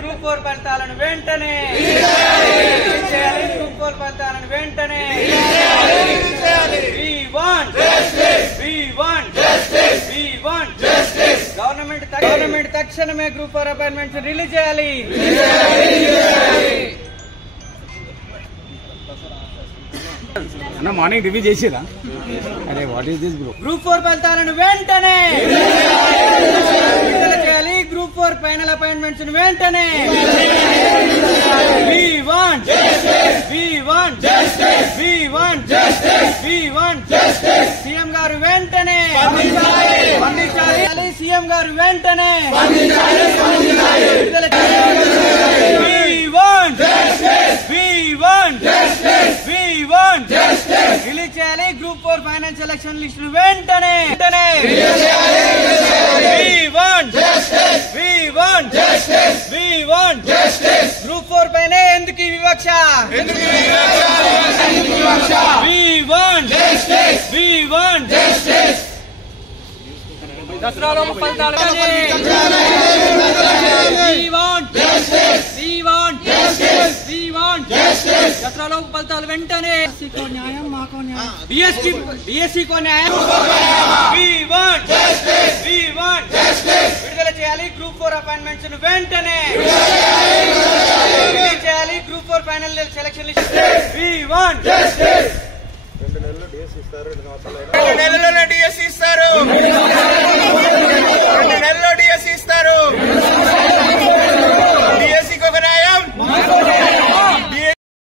Group 4 ఫలితాలను వెంటనే group 4 ఫలితాలను వెంటనే గవర్నమెంట్ తక్షణమే గ్రూప్ 4 అపాయింట్మెంట్స్ రిలీజ్ చేయాలి. మార్నింగ్ రివ్యూ చేసిరా? అరే వాట్ ఈస్ దిస్ గ్రూప్ 4 ఫలితాలను వెంటనే విడుదల చేయాలి. గ్రూప్ 4 ఫైనల్ అపాయింట్మెంట్స్ వెంటనే సీఎం గారు వెంటనే స్పందించాలి. సీఎం గారు వెంటనే విడుదల రిలీజ్ చేయాలి. గ్రూప్ 4 ఫైనాన్స్ ఎలక్షన్ లిస్టు వెంటనే గ్రూప్ 4 పైన ఎందుకు వివక్ష? దసరాలోపు ఫలితాలు దసరాలోపు ఫలితాలు వెంటనే న్యాయం మాకు న్యాయం బిఎస్సీ కో న్యాయం విడుదల చేయాలి. గ్రూప్ 4 అపాయింట్మెంట్స్ వెంటనే చేయాలి. గ్రూప్ 4 ఫైనల్ సెలక్షన్ లిస్ట్ 2 నెలల్లో